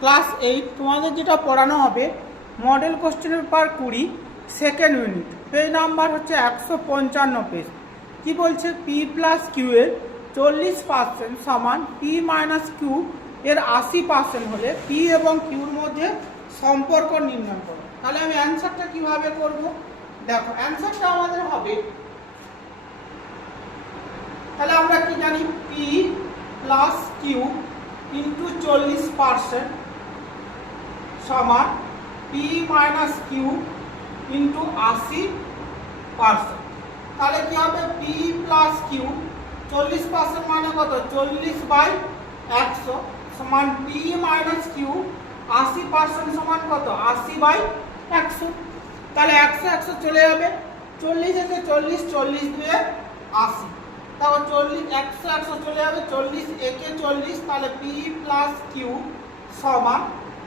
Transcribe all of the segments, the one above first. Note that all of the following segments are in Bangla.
ক্লাস 8 তোমাদের যেটা পড়ানো হবে model question paper 20 second unit, page number হচ্ছে 155 পেজ। কি বলছে? পি প্লাস কিউ এর 40% সমান পি মাইনাস কিউ এর 80% হলে পি এবং কিউর মধ্যে সম্পর্ক নির্ণয় করো। তাহলে আমি অ্যান্সারটা কিভাবে করব? দেখো, অ্যান্সারটা আমাদের হবে, তাহলে আমরা কি জানি? পি প্লাস কিউ ইন্টু 40% সমান পি মাইনাস কিউ ইন্টু 80%। তাহলে কি হবে? পি প্লাস কিউ 40% মানে কত? 40/100 সমান পি মাইনাস কিউ 80% সমান কত? 80/100। তাহলে 100 চলে যাবে, 40 থেকে 40, 40 দিয়ে 80। তারপর 40 100 চলে যাবে, 40 একে 40, তাহলে পি প্লাস কিউ সমান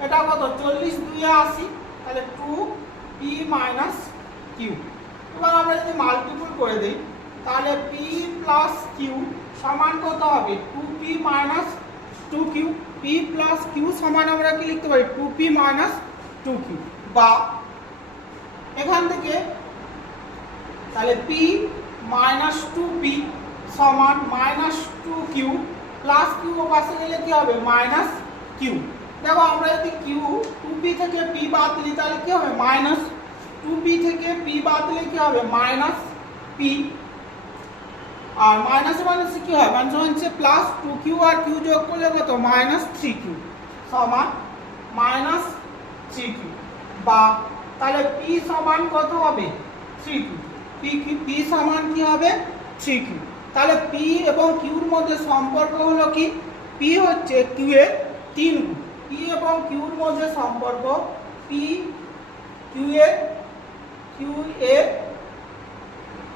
এটা কত? 40 2 80, তাহলে 2p মাইনাস কিউ। এবার আমরা যদি মাল্টিপল করে দিই তাহলে পি প্লাস কিউ সমান কত হবে? 2p minus 2q। P plus Q সমান আমরা কি লিখতে পারি? 2p মাইনাস 2q, বা এখান থেকে তাহলে p মাইনাস 2p সমান মাইনাস 2q প্লাস কিউ পাশে গেলে কি হবে? Minus Q. দেখো, আমরা যদি কিউ 2p থেকে p বাদ দিই তাহলে কি হবে? মাইনাস 2p থেকে p বাদ দিলে কি হবে? Minus p। আর মাইনাসে মাইনাসে কি হয়? মানে হচ্ছে প্লাস 2q আর q যোগ করলে কত? মাইনাস 3q সমান মাইনাস 3q, বা তাহলে p সমান কত হবে? 3q। p সমান কি হবে? 3q। তাহলে p এবং q এর মধ্যে সম্পর্ক হলো কি? p হচ্ছে q এর 3 গুণ। p এবং q এর মধ্যে সম্পর্ক p q এর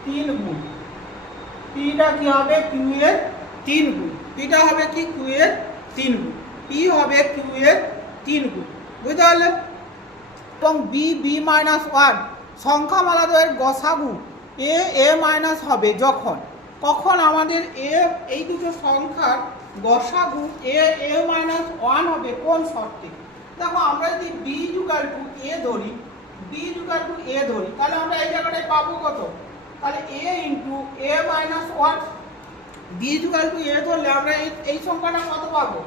3 গুণ। p টা কি হবে? q এর 3 গুণ। p টা হবে কি? q এর 3 গুণ। p হবে q এর 3 গুণ। বুঝতে পারলে? এবং b b-1 সংখ্যামালাদ্বয়ের গসাগু a মাইনাস হবে যখন, কখন আমাদের এই দুটো সংখ্যার গসাগু a-1 হবে? কোন শর্তে? দেখো, আমরা যদি b = a ধরি, তাহলে আমরা এই জায়গাটায় পাবো কত? তাহলে a × a-1। b = a ধরলে আমরা এই সংখ্যাটা কত পাবো?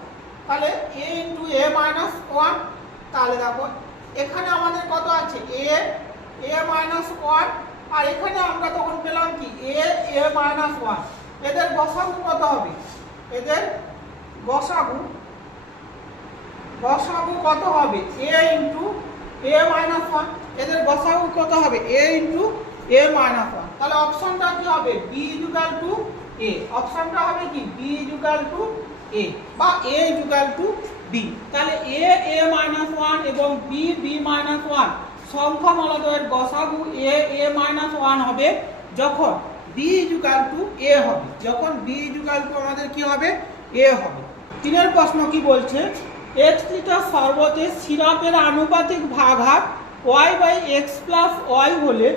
তাহলে a × a-1। তাহলে দেখো, এখানে আমাদের কত আছে? a-1, আর এখানে আমরা তখন পেলাম কি? a-1। এদের গসাগু কত হবে? এদের গসাগু কত হবে? a × a-1। এদের গসাগু কত হবে? a × a-1। তাহলে অপশনটা কি হবে? b = a। অপশনটা হবে কি? b = a, বা a = b। তাহলে a-1 এবং b-1 সংখ্যামালাদ্বয়ের গসাগু a-1 হবে যখন b = a হবে। যখন b = আমাদের কি হবে? a হবে। 3 প্রশ্ন কি বলছে? x লিটার শরবতে সিরাপের আনুপাতিক ভাগাহার y/x + y হলে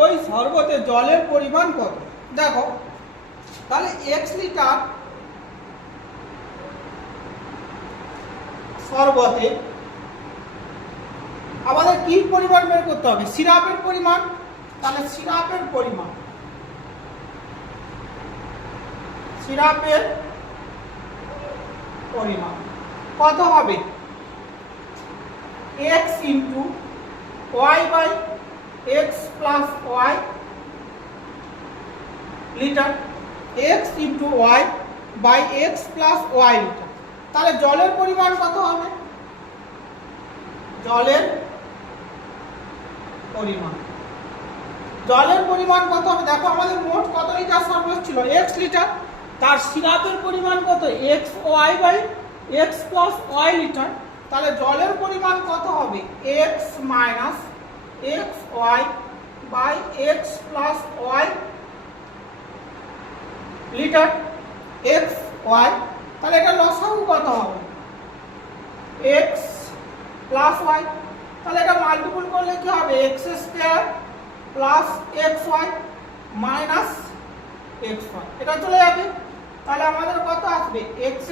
ওই শরবতে জলের পরিমাণ কত? দেখো, তাহলে x লিটার শরবতে আমাদের কি পরিমাণ বের করতে হবে? সিরাপের পরিমাণ। তাহলে সিরাপের পরিমাণ কত হবে? x × y/x + y litre. x × y/x + y litre. তাহলে জলের পরিমাণ কত হবে? জলের পরিমাণ কত হবে? দেখো, আমাদের মোট কত লিটার শরবত ছিল? x litre. তার সিরাপের পরিমাণ কত? xy/x + y litre. তাহলে জলের পরিমাণ কত হবে? x - xy/x + y litre. xy, তাহলে এটা লসাগু কত হবে? x + y। তাহলে এটা মাল্টিপল করলে কি হবে? x² + xy মাইনাস xy, এটা চলে যাবে। তাহলে আমাদের কত আসবে? x²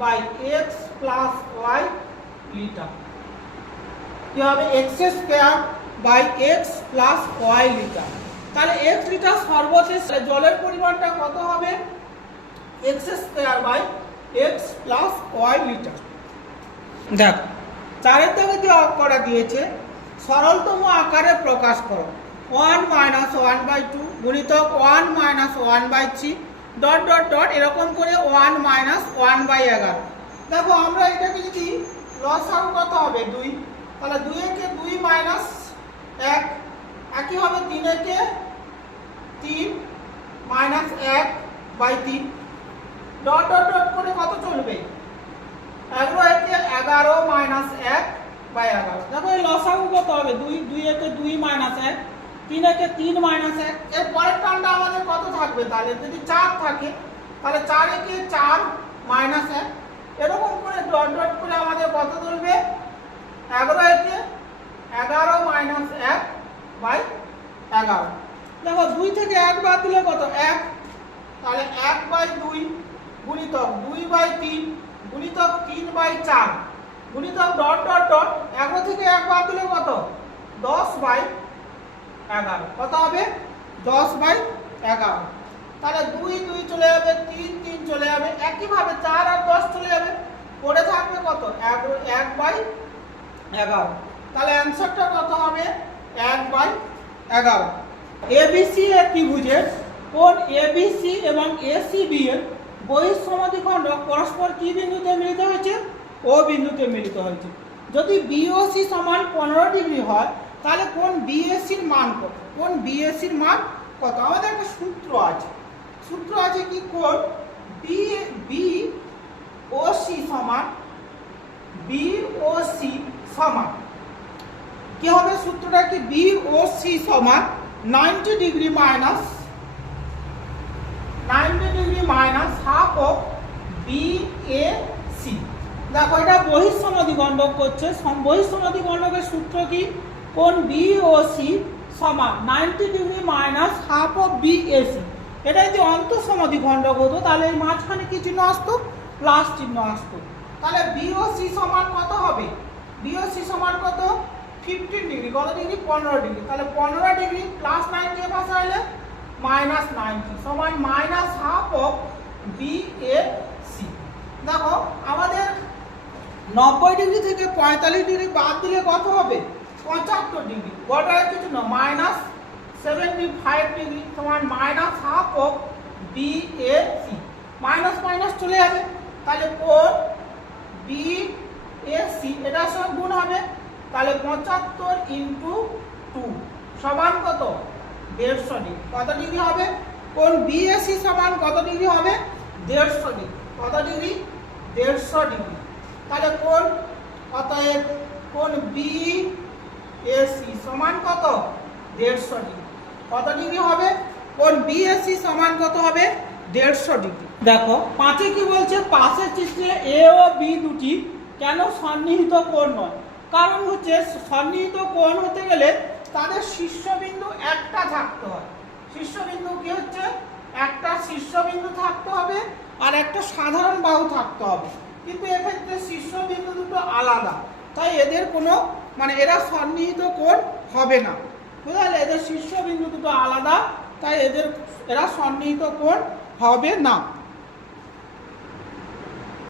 / x plus Y litre. কি হবে X square by X plus Y litre. তাহলে এক্স লিটার সর্বশেষ জলের পরিমাণটা কত হবে X square by X plus Y litre. দেখো চারের দাগে যে অঙ্কটা দিয়েছে সরলতম আকারে প্রকাশ করো 1 মাইনাস 1/2 গুণিতক 1 মাইনাস 1/3 ডট ডট ডট এরকম করে 1 মাইনাস 1/11। দেখো আমরা এটাকে যদি লসাগু কত হবে 2, তাহলে 2 একে 2 মাইনাস 1 একই হবে 3 একে 3 মাইনাস 1/3 ডট ডট ডট করে কত চলবে 11 একে 11 মাইনাস 1/11। দেখো এই লসাগু কত হবে 2 একে 2 মাইনাস 1 3 একে 3 মাইনাস 1। এর পরের টার্মটা আমাদের কত থাকবে তাহলে যদি 4 থাকে তাহলে 4 একে 4 মাইনাস 1 এরকম করে ডট ডট করে আমাদের কত চলবে 11 একে 11 মাইনাস 1/11। দেখো 2 থেকে 1 বাদ দিলে কত 1, তাহলে 1/2 গুণিতক 2/3 গুণিতক 3/4 গুণিতক ডট ডট ডট 11 থেকে 1 বাদ দিলে কত 10/11। কত হবে 10/11। তাহলে 2 2 চলে যাবে 3 3 চলে যাবে একইভাবে 4 আর 10 চলে যাবে পড়ে থাকবে কত 1/11। তাহলে অ্যানসারটা কত হবে 1/11। এবিসি এর ত্রিভুজের কোণ এবিসি এবং এসিবি এর বহিঃসমদ্বিখণ্ডক পরস্পর কি বিন্দুতে মিলিত হয়েছে ও বিন্দুতে মিলিত হয়েছে। যদি বিওসি সমান 15 ডিগ্রি হয় তাহলে কোণ বিএসির মান কত কোণ বিএসির মান কত আমাদের একটা সূত্র আছে কি কোণ বিওসি সমান কি হবে সূত্রটা কি বিওসি সমান 90 degree minus half of BAC. দেখো এটা বহিঃসমদ্বিখণ্ডক করছে বহিঃসমদ্বিখণ্ডকের সূত্র কি কোণ বিওসি সমান 90 degree minus half of BAC. এটা যদি অন্তঃসমদ্বিখণ্ডক হতো তাহলে এই মাঝখানে কি চিহ্ন আসতো প্লাস চিহ্ন আসতো। তাহলে বিওসি সমান কত হবে বিওসি সমান কত 15 ডিগ্রি কত ডিগ্রি 15 ডিগ্রি। তাহলে 15 ডিগ্রি প্লাস 90 এর পাশে হলে মাইনাস 90 সমান মাইনাস হাফ অফ বিএসি। দেখো আমাদের 90 ডিগ্রি থেকে 45 ডিগ্রি বাদ দিলে কত হবে 75 ডিগ্রি গোটায় কিছু না মাইনাস 75 ডিগ্রি সমান minus half of BAC. Minus minus চলে যাবে তাহলে কোণ বিএসি এটার সঙ্গে গুণ হবে তাহলে 75 ইন্টু 2 সমান কত 150 ডিগ্রি। কত ডিগ্রি হবে কোণ বিএসি সমান কত ডিগ্রি হবে 150 ডিগ্রি। কত ডিগ্রি 150 ডিগ্রি। তাহলে কোণ অতএব কোণ বিএসি সমান কত 150 ডিগ্রি। কত ডিগ্রি হবে কোণ বিএসি সমান কত হবে 150 ডিগ্রি। দেখো 5 কি বলছে পাশের চিত্রে এ ও বি দুটি কেন সন্নিহিত কোণ নয়। কারণ হচ্ছে সন্নিহিত কোণ হতে গেলে তাদের শীর্ষবিন্দু একটা থাকতে হয়। শীর্ষবিন্দু কি হচ্ছে একটা শীর্ষবিন্দু থাকতে হবে আর একটা সাধারণ বাহু থাকতে হবে। কিন্তু এক্ষেত্রে শীর্ষবিন্দু দুটো আলাদা তাই এদের কোনো এরা সন্নিহিত কোণ হবে না বুঝলে। এদের শীর্ষবিন্দু দুটো আলাদা তাই এরা সন্নিহিত কোণ হবে না।